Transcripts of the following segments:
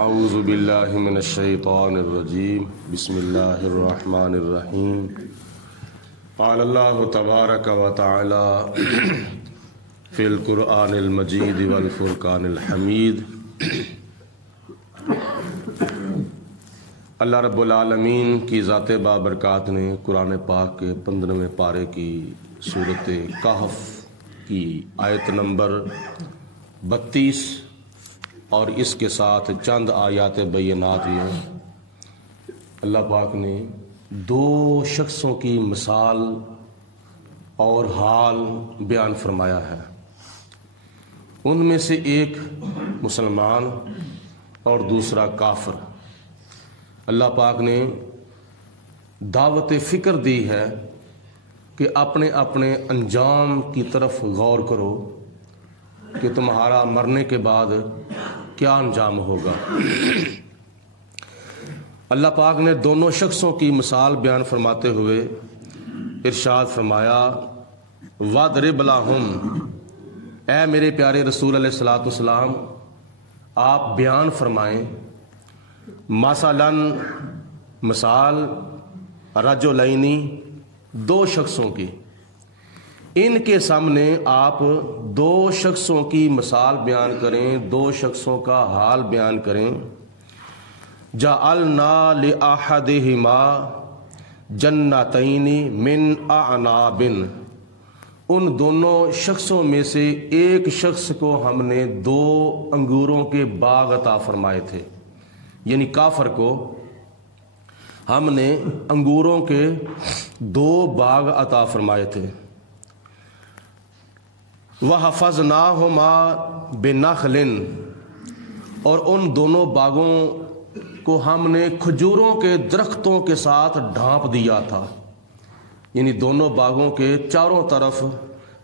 اعوذ باللہ من الشیطان الرجیم بسم اللہ الرحمن الرحیم قال اللہ تبارک و تعالی فی القرآن المجید والفرقان الحمید۔ اللہ رب العالمین کی ذات بابرکات نے قرآن پاک کے 15ویں پارے کی سورۃ کہف کی آیت نمبر 32 اور اس کے ساتھ چند آیات بینات میں اللہ پاک نے دو شخصوں کی مثال اور حال بیان فرمایا ہے۔ ان میں سے ایک مسلمان اور دوسرا کافر۔ اللہ پاک نے دعوت فکر دی ہے کہ اپنے اپنے انجام کی طرف غور کرو کہ تمہارا مرنے کے بعد کیا انجام ہوگا۔ اللہ پاک نے دونوں شخصوں کی مثال بیان فرماتے ہوئے ارشاد فرمایا وَاضْرِبْ لَهُمْ، اے میرے پیارے رسول علیہ الصلوۃ والسلام آپ بیان فرمائیں مثلاً مثال رجلینی دو شخصوں کی، ان کے سامنے آپ دو شخصوں کی مثال بیان کریں، دو شخصوں کا حال بیان کریں۔ جعلنا لأحدہما جنتین من اعناب، ان دونوں شخصوں میں سے ایک شخص کو ہم نے دو انگوروں کے باغ عطا فرمائے تھے، یعنی کافر کو ہم نے انگوروں کے دو باغ عطا فرمائے تھے۔ وَحَفَظْنَاهُمَا بِنَخْلٍ، اور ان دونوں باغوں کو ہم نے کھجوروں کے درختوں کے ساتھ ڈھانپ دیا تھا، یعنی دونوں باغوں کے چاروں طرف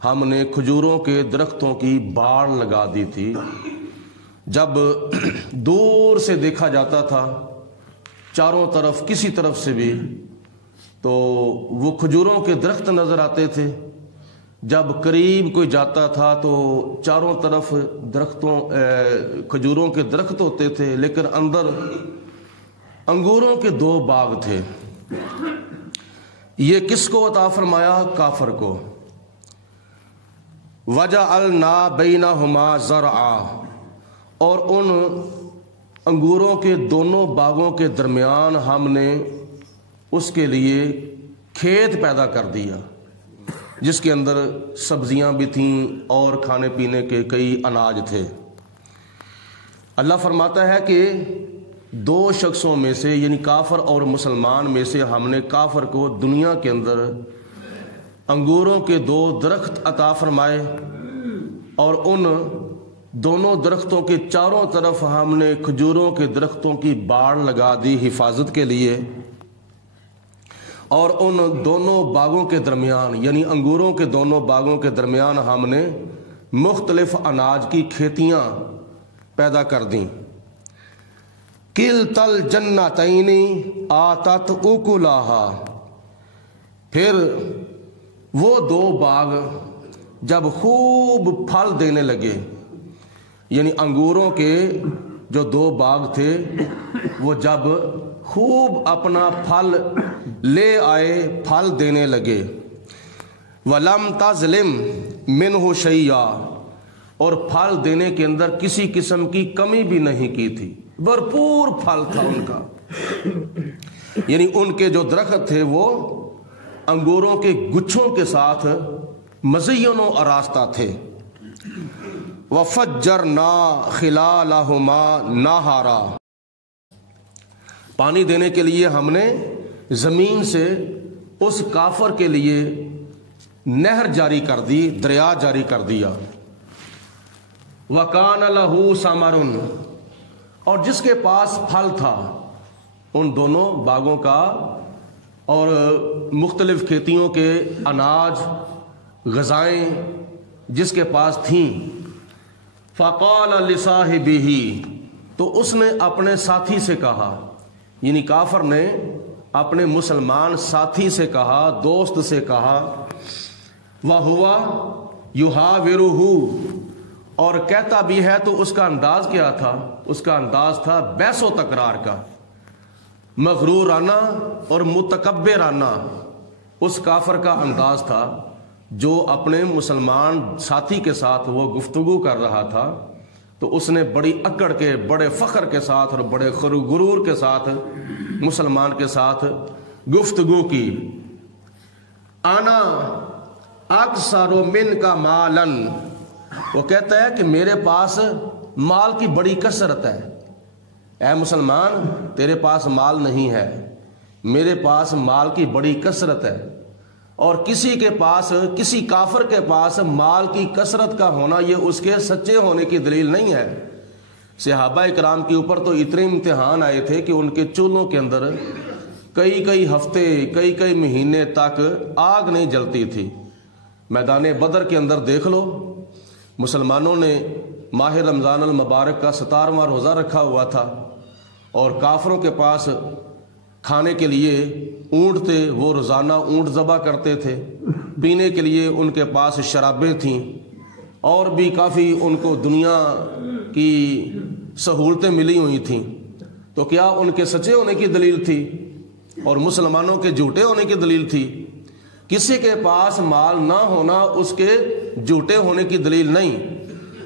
ہم نے کھجوروں کے درختوں کی باڑ لگا دی تھی۔ جب دور سے دیکھا جاتا تھا چاروں طرف کسی طرف سے بھی تو وہ کھجوروں کے درخت نظر آتے تھے، جب قریب کوئی جاتا تھا تو چاروں طرف درختوں کھجوروں کے درخت ہوتے تھے، لیکن اندر انگوروں کے دو باغ تھے۔ یہ کس کو عطا فرمایا؟ کافر کو۔ وَجَعَلْنَا بَيْنَهُمَا زَرْعًا، اور ان انگوروں کے دونوں باغوں کے درمیان ہم نے اس کے لیے کھیت پیدا کر دیا جس کے اندر سبزیاں بھی تھیں اور کھانے پینے کے کئی اناج تھے۔ اللہ فرماتا ہے کہ دو شخصوں میں سے یعنی کافر اور مسلمان میں سے ہم نے کافر کو دنیا کے اندر انگوروں کے دو درخت عطا فرمائے اور ان دونوں درختوں کے چاروں طرف ہم نے کھجوروں کے درختوں کی باڑ لگا دی حفاظت کے لیے، اور ان دونوں باغوں کے درمیان یعنی انگوروں کے دونوں باغوں کے درمیان ہم نے مختلف اناج کی کھیتیاں پیدا کر دیں۔ کِلْتَا الْجَنَّتَيْنِ آتَتْ أُكُلَهَا، پھر وہ دو باغ جب خوب پھل دینے لگے، یعنی انگوروں کے جو دو باغ تھے وہ جب خوب اپنا پھل لے آئے، پھل دینے لگے۔ وَلَمْ تَظْلِمْ مِنْهُ شَيْئًا، اور پھل دینے کے اندر کسی قسم کی کمی بھی نہیں کی تھی، بھرپور پھل تھا ان کا، یعنی ان کے جو درخت تھے وہ انگوروں کے گچھوں کے ساتھ مزین و آراستہ تھے۔ وَفَجَّرْنَا خِلَالَهُمَا نَهَرًا، پانی دینے کے لیے ہم نے زمین سے اس کافر کے لیے نہر جاری کر دی، دریا جاری کر دیا۔ وَكَانَ لَهُ ثَمَرٌ، اور جس کے پاس پھل تھا ان دونوں باغوں کا اور مختلف کھیتیوں کے اناج غذائیں جس کے پاس تھیں، فَقَالَ لِصَاحِبِهِ، تو اس نے اپنے ساتھی سے کہا، یعنی کافر نے اپنے مسلمان ساتھی سے کہا، دوست سے کہا، وَهُوَ يُحَاوِرُهُ، اور کہتا بھی ہے تو اس کا انداز کیا تھا؟ اس کا انداز تھا بحث و تکرار کا، مغرورانہ اور متکبرانہ اس کافر کا انداز تھا جو اپنے مسلمان ساتھی کے ساتھ وہ گفتگو کر رہا تھا، تو اس نے بڑی اکڑ کے، بڑے فخر کے ساتھ اور بڑے غرور کے ساتھ مسلمان کے ساتھ گفتگو کی۔ انا اکثر من کا مالن، وہ کہتا ہے کہ میرے پاس مال کی بڑی کثرت ہے۔ اے مسلمان، تیرے پاس مال نہیں ہے، میرے پاس مال کی بڑی کثرت ہے۔ اور کسی کے پاس، کسی کافر کے پاس مال کی کثرت کا ہونا یہ اس کے سچے ہونے کی دلیل نہیں ہے۔ صحابہ کرام کے اوپر تو اتنے امتحان آئے تھے کہ ان کے چولہوں کے اندر کئی ہفتے، کئی مہینے تک آگ نہیں جلتی تھی۔ میدان بدر کے اندر دیکھ لو، مسلمانوں نے ماہ رمضان المبارک کا 17واں روزہ رکھا ہوا تھا، اور کافروں کے پاس کھانے کے لیے اونٹ تھے، وہ روزانہ اونٹ ذبح کرتے تھے، پینے کے لیے ان کے پاس شرابیں تھیں، اور بھی کافی ان کو دنیا کی سہولتیں ملی ہوئی تھیں۔ تو کیا ان کے سچے ہونے کی دلیل تھی اور مسلمانوں کے جھوٹے ہونے کی دلیل تھی؟ کسی کے پاس مال نہ ہونا اس کے جھوٹے ہونے کی دلیل نہیں،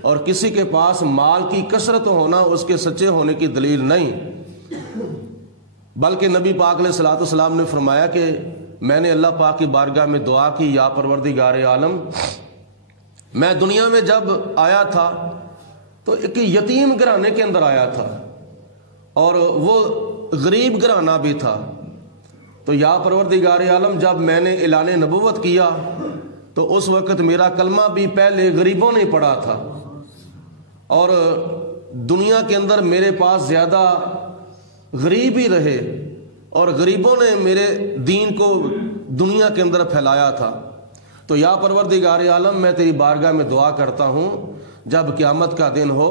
اور کسی کے پاس مال کی کثرت ہونا اس کے سچے ہونے کی دلیل نہیں، بلکہ نبی پاک علیہ الصلوۃ والسلام نے فرمایا کہ میں نے اللہ پاک کی بارگاہ میں دعا کی، یا پروردگار عالم، میں دنیا میں جب آیا تھا تو ایک یتیم گھرانے کے اندر آیا تھا، اور وہ غریب گھرانہ بھی تھا، تو یا پروردگار عالم جب میں نے اعلان نبوت کیا تو اس وقت میرا کلمہ بھی پہلے غریبوں نے پڑھا تھا، اور دنیا کے اندر میرے پاس زیادہ غریب ہی رہے، اور غریبوں نے میرے دین کو دنیا کے اندر پھیلایا تھا۔ تو یا پروردگار عالم، میں تیری بارگاہ میں دعا کرتا ہوں جب قیامت کا دن ہو،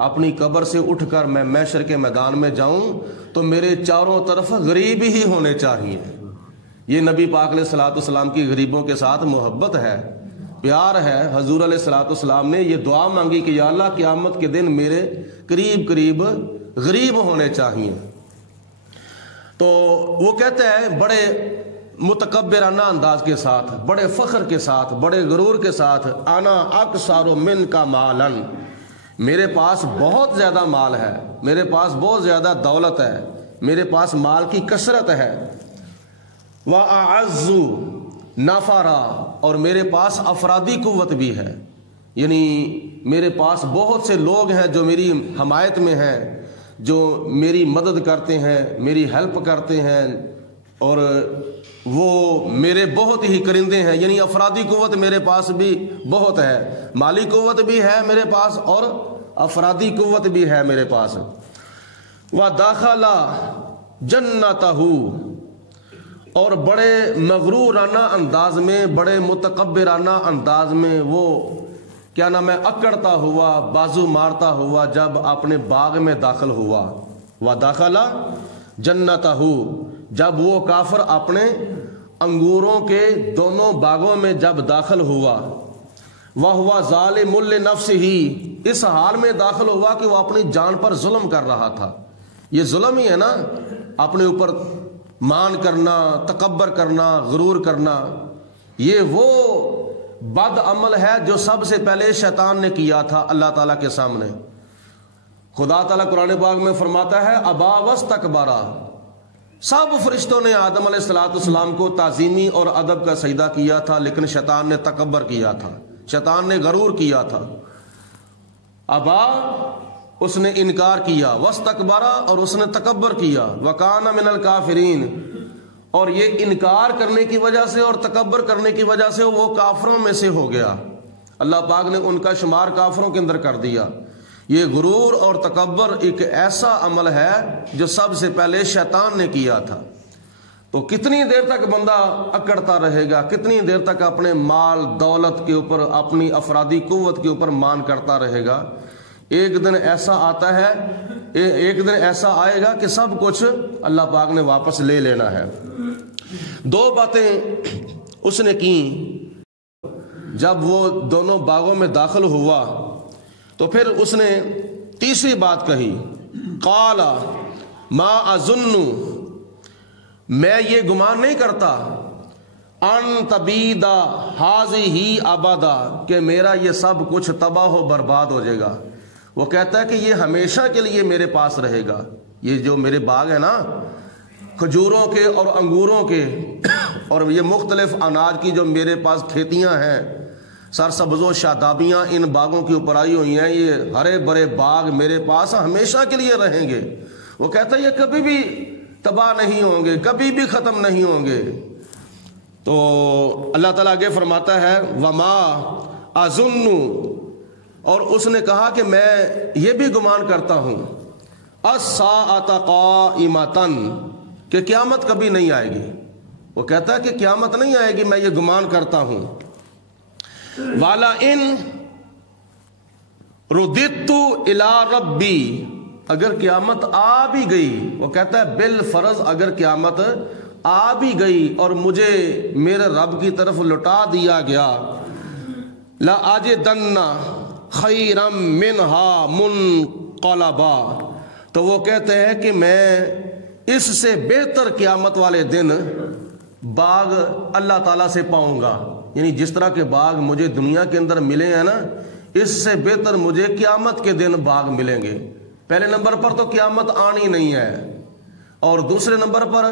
اپنی قبر سے اٹھ کر میں محشر کے میدان میں جاؤں تو میرے چاروں طرف غریب ہی ہونے چاہیے۔ یہ نبی پاک علیہ الصلوۃ والسلام کی غریبوں کے ساتھ محبت ہے، پیار ہے۔ حضور علیہ الصلوۃ والسلام نے یہ دعا مانگی کہ یا اللہ، قیامت کے دن میرے قریب غریب ہونے چاہیے۔ تو وہ کہتے ہیں بڑے متکبرانہ انداز کے ساتھ، بڑے فخر کے ساتھ، بڑے غرور کے ساتھ، انا اکثر من کا مالن، میرے پاس بہت زیادہ مال ہے، میرے پاس بہت زیادہ دولت ہے، میرے پاس مال کی کثرت ہے، وَأَعَزُّ نَفَرًا، اور میرے پاس افرادی قوت بھی ہے، یعنی میرے پاس بہت سے لوگ ہیں جو میری حمایت میں ہیں، جو میری مدد کرتے ہیں، میری ہیلپ کرتے ہیں، اور وہ میرے بہت ہی کرندے ہیں، یعنی افرادی قوت میرے پاس بھی بہت ہے، مالی قوت بھی ہے میرے پاس اور افرادی قوت بھی ہے میرے پاس۔ وَدَخَلَ جَنَّتَهُ، اور بڑے مغرورانہ انداز میں، بڑے متکبرانہ انداز میں وہ کیا نام ہے اکڑتا ہوا، بازو مارتا ہوا جب اپنے باغ میں داخل ہوا۔ وَدَخَلَ جَنَّتَهُ، جب وہ کافر اپنے انگوروں کے دونوں باغوں میں جب داخل ہوا، وَهُوَ ظَالِمٌ لِنَفْسِهِ، اس حال میں داخل ہوا کہ وہ اپنی جان پر ظلم کر رہا تھا۔ یہ ظلم ہی ہے نا، اپنے اوپر مان کرنا، تکبر کرنا، غرور کرنا، یہ وہ بد عمل ہے جو سب سے پہلے شیطان نے کیا تھا اللہ تعالیٰ کے سامنے۔ خدا تعالیٰ قرآن پاک میں فرماتا ہے ابا واستکبر، سب فرشتوں نے آدم علیہ السلام کو تعظیمی اور ادب کا سجدہ کیا تھا، لیکن شیطان نے تکبر کیا تھا، شیطان نے غرور کیا تھا۔ ابا، اس نے انکار کیا، واستکبر، اور اس نے تکبر کیا، وکان من الکافرین، اور یہ انکار کرنے کی وجہ سے اور تکبر کرنے کی وجہ سے وہ کافروں میں سے ہو گیا، اللہ پاک نے ان کا شمار کافروں کے اندر کر دیا۔ یہ غرور اور تکبر ایک ایسا عمل ہے جو سب سے پہلے شیطان نے کیا تھا۔ تو کتنی دیر تک بندہ اکڑتا رہے گا، کتنی دیر تک اپنے مال دولت کے اوپر، اپنی افرادی قوت کے اوپر مان کرتا رہے گا؟ ایک دن ایسا آتا ہے، ایک دن ایسا آئے گا کہ سب کچھ اللہ پاک نے واپس لے لینا ہے۔ دو باتیں اس نے کی جب وہ دونوں باغوں میں داخل ہوا۔ تو پھر اس نے تیسری بات کہی، قال ما اظن، میں یہ گمان نہیں کرتا، ان تبید ہذہ ابدا، کہ میرا یہ سب کچھ تباہ و برباد ہو جائے گا۔ وہ کہتا ہے کہ یہ ہمیشہ کے لیے میرے پاس رہے گا، یہ جو میرے باغ ہے نا کھجوروں کے اور انگوروں کے اور یہ مختلف اناج کی جو میرے پاس کھیتیاں ہیں، سرسبز و شادابیاں ان باغوں کی اوپر آئی ہوئی ہیں، یہ ہرے بھرے باغ میرے پاس ہمیشہ کے لیے رہیں گے۔ وہ کہتا ہے یہ کبھی بھی تباہ نہیں ہوں گے، کبھی بھی ختم نہیں ہوں گے۔ تو اللہ تعالیٰ آگے فرماتا ہے وما اظن، اور اس نے کہا کہ میں یہ بھی گمان کرتا ہوں، الساعۃ قائمۃ، کہ قیامت کبھی نہیں آئے گی۔ وہ کہتا ہے کہ قیامت نہیں آئے گی، میں یہ گمان کرتا ہوں۔ والا ان رددت الی ربی، اگر قیامت آ بھی گئی، وہ کہتا ہے بالفرض اگر قیامت آ بھی گئی اور مجھے میرے رب کی طرف لوٹا دیا گیا، لأجدن خیرا منہا منقلبا، تو وہ کہتے ہیں کہ میں اس سے بہتر قیامت والے دن باغ اللہ تعالیٰ سے پاؤں گا۔ یعنی جس طرح کے باغ مجھے دنیا کے اندر ملے ہیں نا، اس سے بہتر مجھے قیامت کے دن باغ ملیں گے۔ پہلے نمبر پر تو قیامت آنی نہیں ہے، اور دوسرے نمبر پر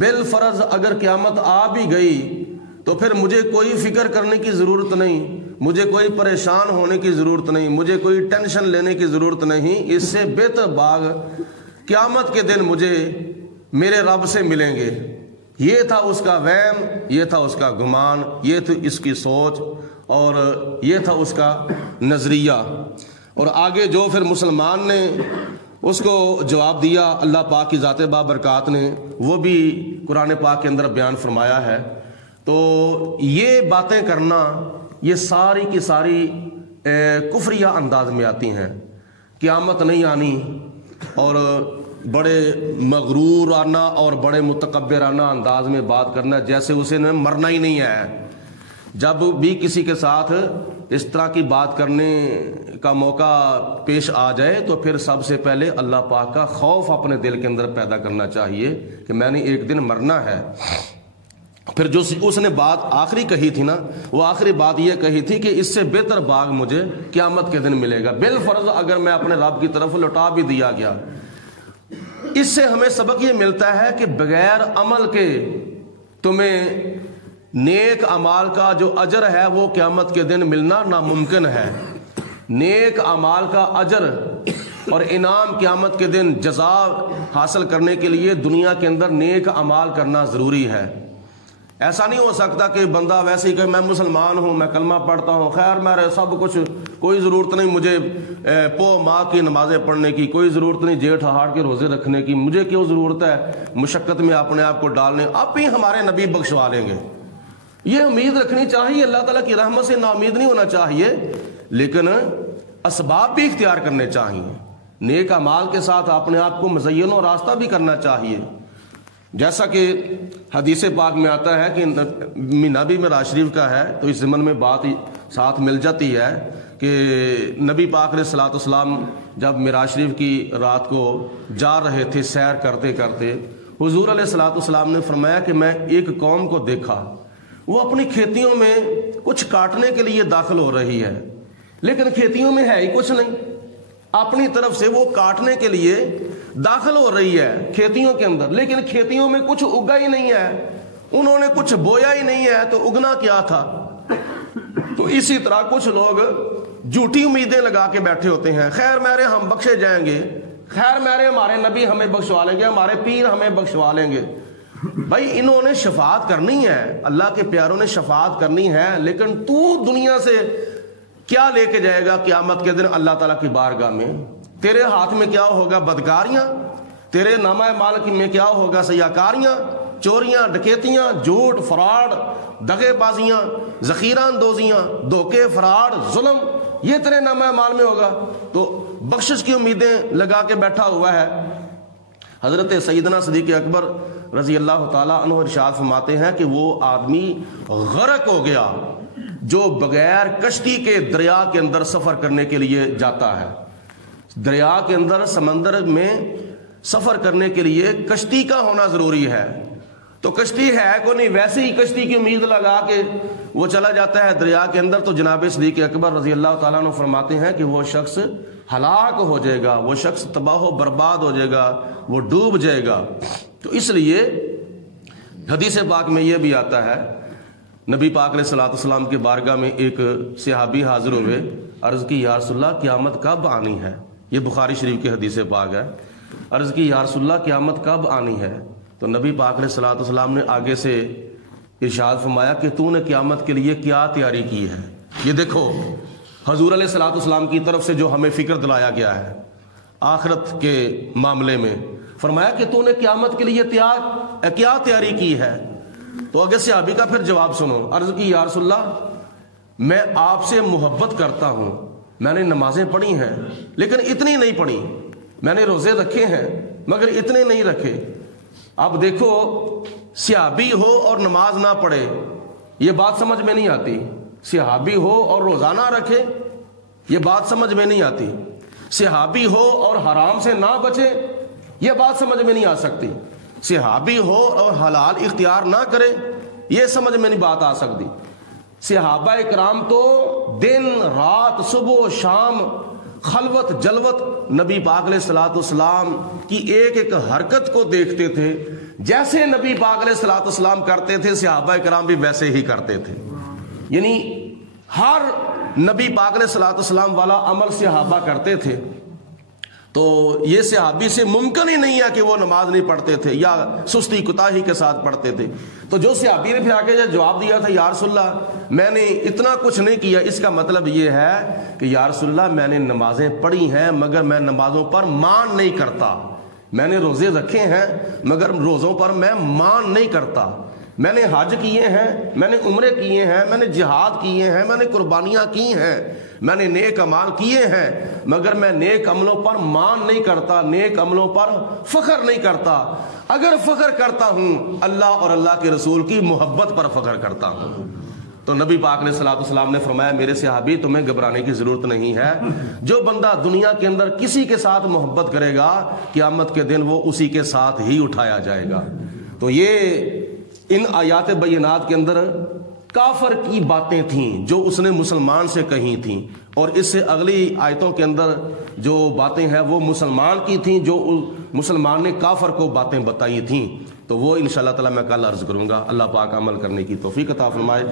بالفرض اگر قیامت آ بھی گئی تو پھر مجھے کوئی فکر کرنے کی ضرورت نہیں، مجھے کوئی پریشان ہونے کی ضرورت نہیں، مجھے کوئی ٹینشن لینے کی ضرورت نہیں۔ اس سے بہتر باغ قیامت کے دن مجھے میرے رب سے ملیں گے۔ یہ تھا اس کا وہم، یہ تھا اس کا گمان، یہ تھی اس کی سوچ، اور یہ تھا اس کا نظریہ۔ اور آگے جو پھر مسلمان نے اس کو جواب دیا اللہ پاک کی ذات بابرکات نے، وہ بھی قرآن پاک کے اندر بیان فرمایا ہے۔ تو یہ باتیں کرنا یہ ساری کی ساری کفریہ انداز میں آتی ہیں۔ قیامت نہیں آنی اور بڑے مغرورانہ اور بڑے متکبرانہ انداز میں بات کرنا، جیسے اسے مرنا ہی نہیں ہے۔ جب بھی کسی کے ساتھ اس طرح کی بات کرنے کا موقع پیش آ جائے تو پھر سب سے پہلے اللہ پاک کا خوف اپنے دل کے اندر پیدا کرنا چاہیے کہ میں نے ایک دن مرنا ہے۔ پھر جو اس نے بات آخری کہی تھی نا، وہ آخری بات یہ کہی تھی کہ اس سے بہتر باغ مجھے قیامت کے دن ملے گا، بالفرض اگر میں اپنے رب کی طرف لوٹا بھی دیا گیا۔ اس سے ہمیں سبق یہ ملتا ہے کہ بغیر عمل کے تمہیں نیک اعمال کا جو اجر ہے وہ قیامت کے دن ملنا ناممکن ہے۔ نیک اعمال کا اجر اور انعام قیامت کے دن جزا حاصل کرنے کے لیے دنیا کے اندر نیک اعمال کرنا ضروری ہے۔ ایسا نہیں ہو سکتا کہ بندہ ویسے ہی کہ میں مسلمان ہوں، میں کلمہ پڑھتا ہوں، خیر میرے سب کچھ، کوئی ضرورت نہیں مجھے ماہ کی نمازیں پڑھنے کی، کوئی ضرورت نہیں جیٹھ ہاڑ کے روزے رکھنے کی، مجھے کیوں ضرورت ہے مشقت میں اپنے آپ کو ڈالنے، اب بھی ہمارے نبی بخشوا لیں گے۔ یہ امید رکھنی چاہیے، اللہ تعالیٰ کی رحمت سے نا امید نہیں ہونا چاہیے، لیکن اسباب بھی اختیار کرنے چاہیے۔ نیک اعمال کے ساتھ اپنے آپ کو مزین و راستہ بھی کرنا چاہیے۔ جیسا کہ حدیث پاک میں آتا ہے کہ نبی معراج شریف کا ہے تو اس ضمن میں بات ساتھ مل جاتی ہے کہ نبی پاک علیہ الصلوۃ والسلام جب معراج شریف کی رات کو جا رہے تھے سیر کرتے کرتے، حضور علیہ الصلوۃ والسلام نے فرمایا کہ میں ایک قوم کو دیکھا، وہ اپنی کھیتیوں میں کچھ کاٹنے کے لیے داخل ہو رہی ہے، لیکن کھیتیوں میں ہے ہی کچھ نہیں، اپنی طرف سے وہ کاٹنے کے لیے داخل ہو رہی ہے کھیتیوں کے اندر، لیکن کھیتیوں میں کچھ اگا ہی نہیں ہے، انہوں نے کچھ بویا ہی نہیں ہے، تو اگنا کیا تھا؟ تو اسی طرح کچھ لوگ جھوٹی امیدیں لگا کے بیٹھے ہوتے ہیں، خیر میرے ہم بخشے جائیں گے، خیر میرے ہمارے نبی ہمیں بخشوا لیں گے، ہمارے پیر ہمیں بخشوا لیں گے۔ بھائی انہوں نے شفاعت کرنی ہے، اللہ کے پیاروں نے شفاعت کرنی ہے، لیکن تو دنیا سے کیا لے کے جائے گا قیامت کے دن اللہ تعالیٰ کی بارگاہ میں؟ تیرے ہاتھ میں کیا ہوگا؟ بدکاریاں۔ تیرے نامہ مال میں کیا ہوگا؟ سیاکاریاں، چوریاں، ڈکیتیاں، جھوٹ، فراڈ، دغے بازیاں، ذخیرہ اندوزیاں، دھوکے، فراڈ، ظلم، یہ تیرے نامہ مال میں ہوگا۔ تو بخشش کی امیدیں لگا کے بیٹھا ہوا ہے۔ حضرت سیدنا صدیق اکبر رضی اللہ تعالیٰ عنہ ارشاد فرماتے ہیں کہ وہ آدمی غرق ہو گیا، جو بغیر کشتی کے دریا کے اندر سفر کرنے کے لیے جاتا ہے. دریا کے اندر سمندر میں سفر کرنے کے لیے کشتی کا ہونا ضروری ہے. تو کشتی ہے کو نہیں، ویسے ہی کشتی کی امید لگا کے وہ چلا جاتا ہے دریا کے اندر، تو جناب صدیق اکبر رضی اللہ تعالیٰ عنہ فرماتے ہیں کہ وہ شخص ہلاک ہو جائے گا، وہ شخص تباہ و برباد ہو جائے گا، وہ ڈوب جائے گا. تو اس لیے حدیث پاک میں یہ بھی آتا ہے، نبی پاک علیہ الصلوۃ والسلام کے بارگاہ میں ایک صحابی حاضر ہوئے، عرض کی یا رسول اللہ قیامت کب آنی ہے؟ یہ بخاری شریف کی حدیث پاک ہے. عرض کی یا رسول اللہ قیامت کب آنی ہے؟ تو نبی پاک علیہ الصلوۃ والسلام نے آگے سے ارشاد فرمایا کہ تو نے قیامت کے لیے کیا تیاری کی ہے. یہ دیکھو حضور علیہ الصلوۃ والسلام کی طرف سے جو ہمیں فکر دلایا گیا ہے آخرت کے معاملے میں، فرمایا کہ تو نے قیامت کے لیے کیا تیاری کی ہے. تو اگر صحابی کا پھر جواب سنو. عرض کی یا رسول اللہ میں آپ سے محبت کرتا ہوں، میں نے نمازیں پڑھی ہیں لیکن اتنی نہیں پڑھی، میں نے روزے رکھے ہیں مگر اتنے نہیں رکھے. اب دیکھو صحابی ہو اور نماز نہ پڑھے یہ بات سمجھ میں نہیں آتی، صحابی ہو اور روزانہ رکھے یہ بات سمجھ میں نہیں آتی، صحابی ہو اور حرام سے نہ بچے یہ بات سمجھ میں نہیں آ سکتی، صحابی ہو اور حلال اختیار نہ کرے یہ سمجھ میں نہیں بات آ سکتی. صحابہ کرام تو دن رات صبح و شام خلوت جلوت نبی پاک علیہ الصلوۃ والسلام کی ایک ایک حرکت کو دیکھتے تھے. جیسے نبی پاک علیہ الصلوۃ والسلام کرتے تھے صحابہ کرام بھی ویسے ہی کرتے تھے. یعنی ہر نبی پاک علیہ الصلوۃ والسلام والا عمل صحابہ کرتے تھے. تو یہ صحابی سے ممکن ہی نہیں ہے کہ وہ نماز نہیں پڑھتے تھے یا سستی کوتاہی کے ساتھ پڑھتے تھے. تو جو صحابی نے پھر آ کے جواب دیا تھا یا رسول اللہ میں نے اتنا کچھ نہیں کیا، اس کا مطلب یہ ہے کہ یا رسول اللہ میں نے نمازیں پڑھی ہیں مگر میں نمازوں پر مان نہیں کرتا، میں نے روزے رکھے ہیں مگر روزوں پر میں مان نہیں کرتا، میں نے حج کیے ہیں، میں نے عمرے کیے ہیں، میں نے جہاد کیے ہیں، میں نے قربانیاں کی ہیں، میں نے نیک اعمال کیے ہیں مگر میں نیک عملوں پر مان نہیں کرتا، نیک عملوں پر فخر نہیں کرتا. اگر فخر کرتا ہوں اللہ اور اللہ کے رسول کی محبت پر فخر کرتا ہوں. تو نبی پاک علیہ الصلوۃ والسلام نے فرمایا میرے صحابی تمہیں گھبرانے کی ضرورت نہیں ہے، جو بندہ دنیا کے اندر کسی کے ساتھ محبت کرے گا قیامت کے دن وہ اسی کے ساتھ ہی اٹھایا جائے گا. تو یہ ان آیات بینات کے اندر کافر کی باتیں تھیں جو اس نے مسلمان سے کہی تھیں، اور اس سے اگلی آیتوں کے اندر جو باتیں ہیں وہ مسلمان کی تھیں جو مسلمان نے کافر کو باتیں بتائی تھیں. تو وہ انشاءاللہ تعالی میں کل عرض کروں گا. اللہ پاک عمل کرنے کی توفیق عطا فرمائے.